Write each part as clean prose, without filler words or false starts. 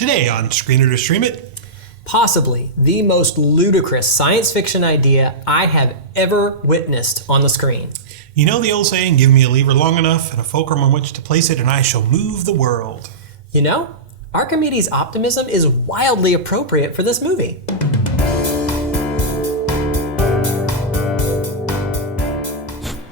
Today on Screen It or Stream It. Possibly the most ludicrous science fiction idea I have ever witnessed on the screen. You know the old saying, give me a lever long enough and a fulcrum on which to place it and I shall move the world. You know, Archimedes' optimism is wildly appropriate for this movie.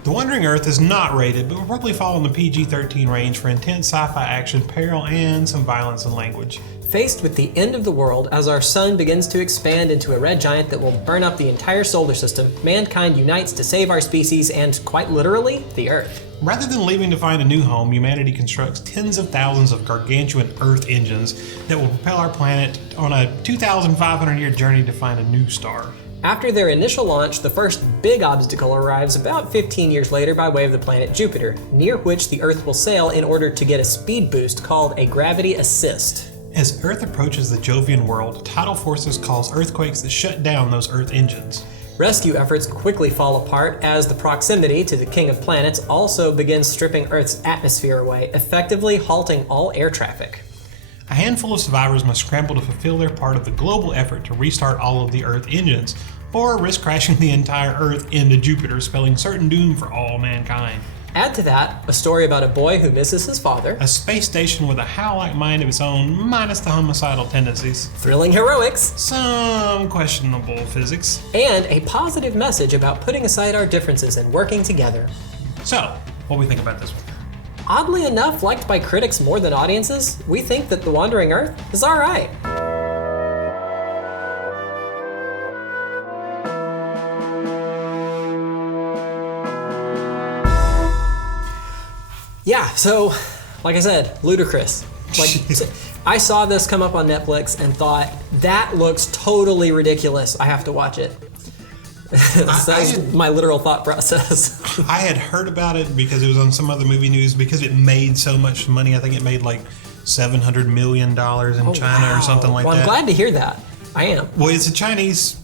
The Wandering Earth is not rated, but will probably fall in the PG-13 range for intense sci-fi action, peril, and some violence and language. Faced with the end of the world as our sun begins to expand into a red giant that will burn up the entire solar system, mankind unites to save our species and, quite literally, the Earth. Rather than leaving to find a new home, humanity constructs tens of thousands of gargantuan Earth engines that will propel our planet on a 2,500-year journey to find a new star. After their initial launch, the first big obstacle arrives about 15 years later by way of the planet Jupiter, near which the Earth will sail in order to get a speed boost called a gravity assist. As Earth approaches the Jovian world, tidal forces cause earthquakes that shut down those Earth engines. Rescue efforts quickly fall apart as the proximity to the King of Planets also begins stripping Earth's atmosphere away, effectively halting all air traffic. A handful of survivors must scramble to fulfill their part of the global effort to restart all of the Earth engines, or risk crashing the entire Earth into Jupiter, spelling certain doom for all mankind. Add to that a story about a boy who misses his father, A space station with a HAL-like mind of its own, minus the homicidal tendencies, thrilling heroics, some questionable physics. and a positive message about putting aside our differences and working together. So, what do we think about this one? Oddly enough, liked by critics more than audiences, we think that The Wandering Earth is alright. Yeah, so, like I said, ludicrous. I saw this come up on Netflix and thought, that looks totally ridiculous. I have to watch it. That's my literal thought process. I had heard about it because it was on some other movie news because it made so much money. I think it made like $700 million in China or something like that. Well, I'm glad to hear that. I am. Well, it's a Chinese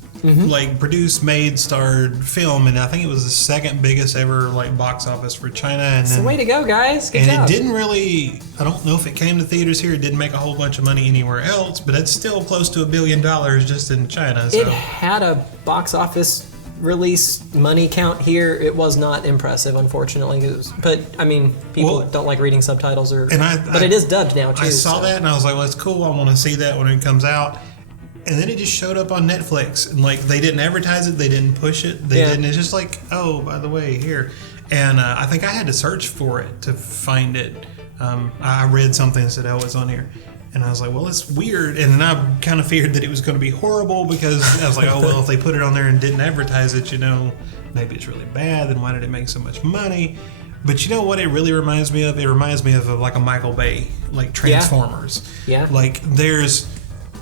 produced, made, starred film, and I think it was the second biggest ever box office for China. And It's the way to go, guys. Good job. it didn't really, I don't know if it came to theaters here, it didn't make a whole bunch of money anywhere else, but it's still close to $1 billion just in China. So. It had a box office release money count here. It was not impressive, unfortunately. But I mean, people don't like reading subtitles, but it is dubbed now too. I saw that and I was like, well, that's cool. I want to see that when it comes out. And then it just showed up on Netflix, and they didn't advertise it, they didn't push it, they didn't. It's just like, oh, by the way, here. And I think I had to search for it to find it. I read something that said, oh, it's on here. And I was like, well, it's weird. And then I kind of feared that it was going to be horrible because I was like, oh, well, if they put it on there and didn't advertise it, maybe it's really bad. Then why did it make so much money? But you know what it really reminds me of? It reminds me of a Michael Bay, Transformers. Yeah. There's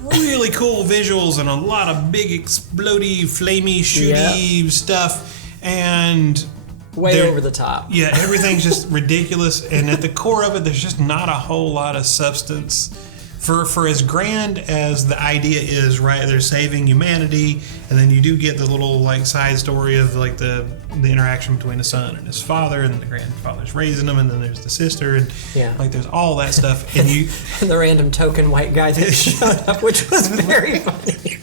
really cool visuals and a lot of big explodey, flamey, shooty stuff. And way over the top. Yeah, everything's just ridiculous. And at the core of it, there's just not a whole lot of substance. For as grand as the idea is, right? They're saving humanity, and then you do get the little side story of the interaction between the son and his father, and the grandfather's raising him, and then there's the sister, and there's all that stuff, and you and the random token white guy that showed up, which was very funny.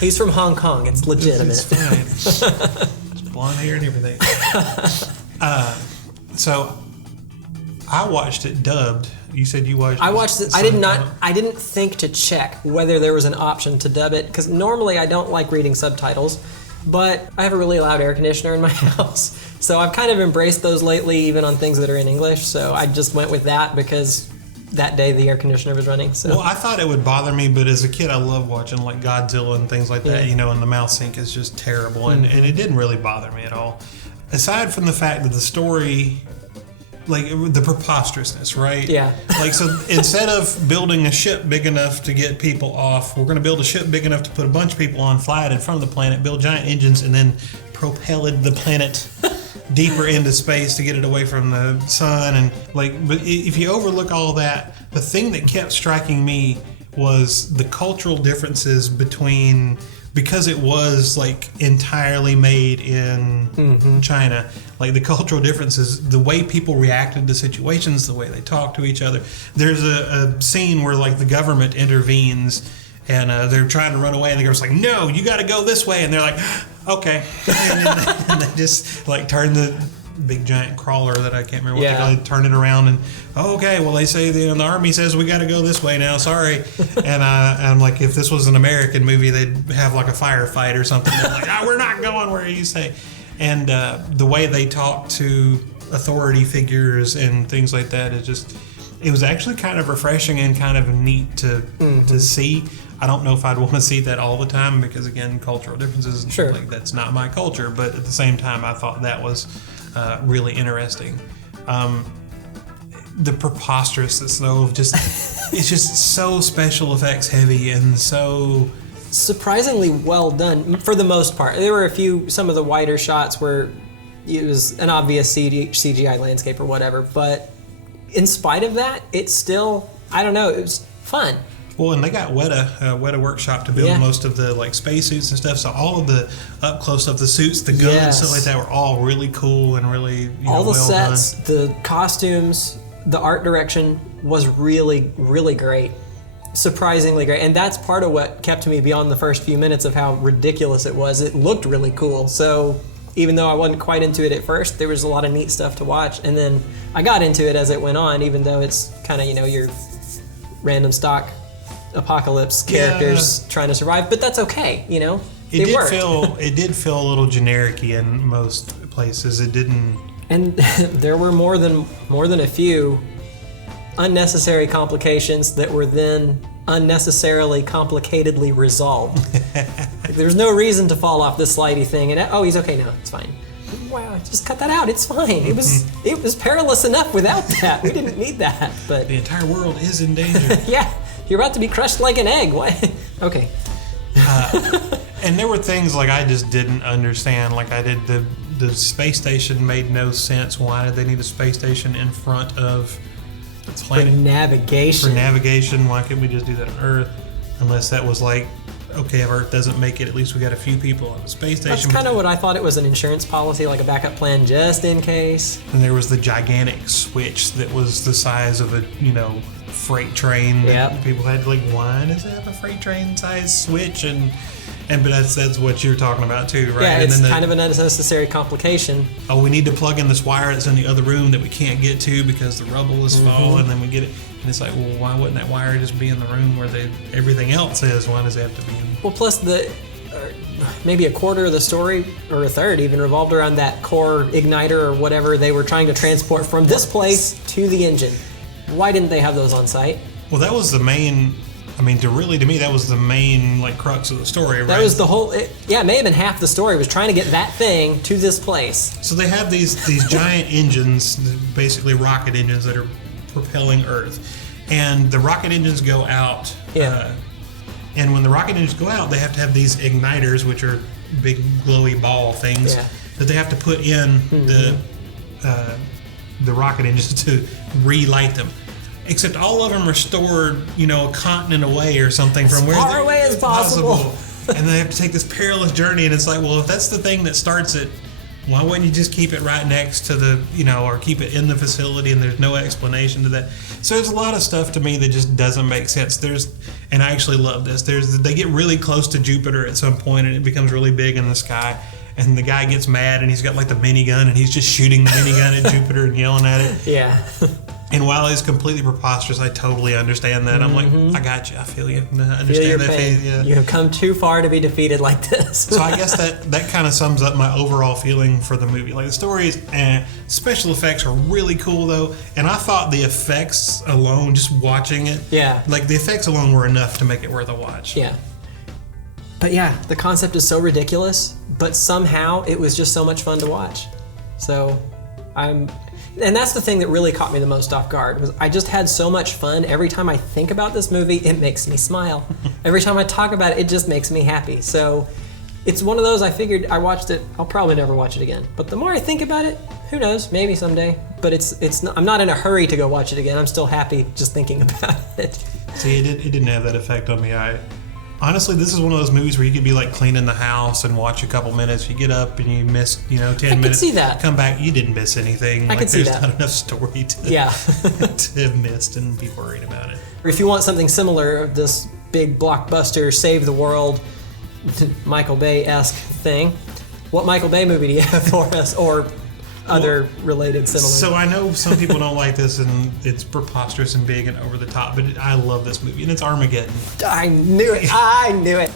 He's from Hong Kong. It's legitimate. It's fine. It's blonde hair and everything. So I watched it dubbed. You said you watched it. I watched it. I didn't think to check whether there was an option to dub it, because normally I don't like reading subtitles, but I have a really loud air conditioner in my house. So I've kind of embraced those lately, even on things that are in English. So I just went with that because that day the air conditioner was running. So. Well, I thought it would bother me, but as a kid I love watching Godzilla and things like that, and the mouth sync is just terrible, and it didn't really bother me at all. Aside from the fact that the story, the preposterousness, right? Yeah. So instead of building a ship big enough to get people off, we're going to build a ship big enough to put a bunch of people on, fly it in front of the planet, build giant engines, and then propel the planet deeper into space to get it away from the sun. And but if you overlook all that, the thing that kept striking me was the cultural differences between because it was like entirely made in China, like the cultural differences, the way people reacted to situations, the way they talk to each other. There's a scene where like the government intervenes and they're trying to run away, and the girl's like, no, you got to go this way, and they're like, okay, and they just like turn the big giant crawler that I can't remember what they call it, turn it around, and okay, well they say the army says we got to go this way now, sorry. And I'm like, if this was an American movie, they'd have like a firefight or something. They're like, we're not going where you say. And the way they talk to authority figures and things like that is just, it was actually kind of refreshing and kind of neat to see. I don't know if I'd want to see that all the time because, again, cultural differences, sure, like that's not my culture. But at the same time, I thought that was really interesting. The preposterousness, though, of just it's just so special effects heavy and so surprisingly well done for the most part. There were some of the wider shots where it was an obvious CGI landscape or whatever, but in spite of that, it's still, I don't know, it was fun. Well, and they got Weta Workshop to build most of the like spacesuits and stuff. So all of the up close of the suits, the guns, and stuff like that were all really cool and really all the well sets, done. the costumes, the art direction was really, really great. Surprisingly great. And that's part of what kept me beyond the first few minutes of how ridiculous it was. It looked really cool. So even though I wasn't quite into it at first, there was a lot of neat stuff to watch. And then I got into it as it went on, even though it's kind of, your random stock apocalypse characters trying to survive, but that's okay, It did feel a little generic-y in most places. It didn't. And there were more than a few unnecessary complications that were then unnecessarily complicatedly resolved. There's no reason to fall off this slidey thing, and he's okay now. It's fine. Wow, just cut that out. It's fine. It was perilous enough without that. We didn't need that. But the entire world is in danger. Yeah. You're about to be crushed like an egg. What? Okay. And there were things like I just didn't understand. Like the space station made no sense. Why did they need a space station in front of the planet? For navigation. For navigation. Why couldn't we just do that on Earth? Unless that was like, okay, if Earth doesn't make it, at least we got a few people on the space station. That's kind of what I thought. It was an insurance policy, like a backup plan just in case. And there was the gigantic switch that was the size of a, freight train that people had to, like, why does it have a freight train size switch? But that's what you're talking about too, right? Yeah, it's and then kind of an unnecessary complication. Oh, we need to plug in this wire that's in the other room that we can't get to because the rubble is falling, and then we get it. And it's like, well, why wouldn't that wire just be in the room where everything else is? Why does it have to be in? Well, plus maybe a quarter of the story, or a third even, revolved around that core igniter or whatever they were trying to transport from this place to the engine. Why didn't they have those on site? Well, that was the main. I mean, to me, that was the main crux of the story, right? That was the whole. It may have been half the story, was trying to get that thing to this place. So they have these giant engines, basically rocket engines that are propelling Earth, and the rocket engines go out. Yeah. And when the rocket engines go out, they have to have these igniters, which are big glowy ball things that they have to put in the rocket engines to relight them. Except all of them are stored, a continent away or something from where far away as possible. And they have to take this perilous journey. And it's like, well, if that's the thing that starts it, why wouldn't you just keep it right next to the, or keep it in the facility and there's no explanation to that? So there's a lot of stuff to me that just doesn't make sense. And I actually love this. They get really close to Jupiter at some point and it becomes really big in the sky. And the guy gets mad and he's got like the minigun and he's just shooting the minigun at Jupiter and yelling at it. Yeah. And while it's completely preposterous, I totally understand that. I'm like, I got you. I feel you. I understand feel your that pain. feeling. Yeah. You have come too far to be defeated like this. So I guess that kind of sums up my overall feeling for the movie. Like the story is, special effects are really cool though, and I thought the effects alone, just watching it, like the effects alone were enough to make it worth a watch. Yeah. But yeah, the concept is so ridiculous, but somehow it was just so much fun to watch. So and that's the thing that really caught me the most off guard, was I just had so much fun. Every time I think about this movie, it makes me smile. Every time I talk about it, it just makes me happy. So it's one of those, I figured I watched it, I'll probably never watch it again. But the more I think about it, who knows, maybe someday. But it's not, I'm not in a hurry to go watch it again. I'm still happy just thinking about it. See, it didn't have that effect on me. Honestly, this is one of those movies where you could be like cleaning the house and watch a couple minutes. You get up and you miss, 10 minutes. I could see that. Come back, you didn't miss anything. I could see that. There's not enough story to have missed and be worried about it. Or if you want something similar, this big blockbuster, save the world, Michael Bay-esque thing, what Michael Bay movie do you have for us, or other related similar? So I know some people don't like this, and it's preposterous and big and over the top, but I love this movie, and it's Armageddon. I knew it. I knew it.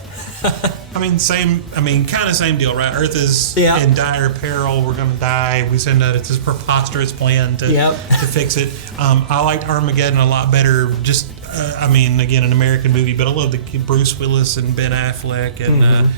Kind of same deal, right? Earth is in dire peril. We're going to die. We send out this preposterous plan to fix it. I liked Armageddon a lot better. Just, again, an American movie, but I love the Bruce Willis and Ben Affleck and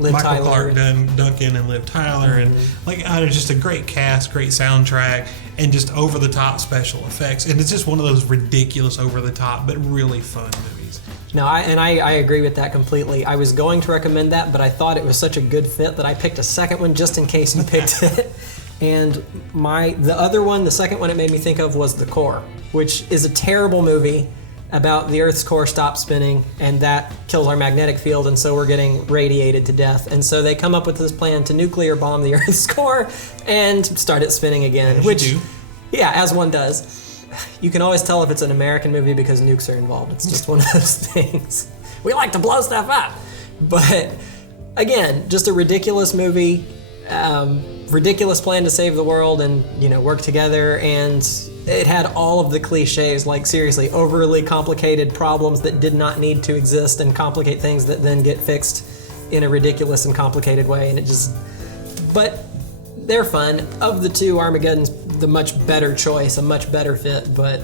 Michael Clark Duncan and Liv Tyler, and it's just a great cast, great soundtrack, and just over the top special effects. And it's just one of those ridiculous, over the top, but really fun movies. No, I agree with that completely. I was going to recommend that, but I thought it was such a good fit that I picked a second one just in case you picked it. And the other one, the second one it made me think of was The Core, which is a terrible movie about the Earth's core stops spinning, and that kills our magnetic field, and so we're getting radiated to death. And so they come up with this plan to nuclear bomb the Earth's core and start it spinning again. As one does. You can always tell if it's an American movie because nukes are involved. It's just one of those things. We like to blow stuff up. But again, just a ridiculous movie, ridiculous plan to save the world and, work together, and it had all of the cliches, like seriously, overly complicated problems that did not need to exist and complicate things that then get fixed in a ridiculous and complicated way. And but they're fun. Of the two, Armageddon's the much better choice, a much better fit, but,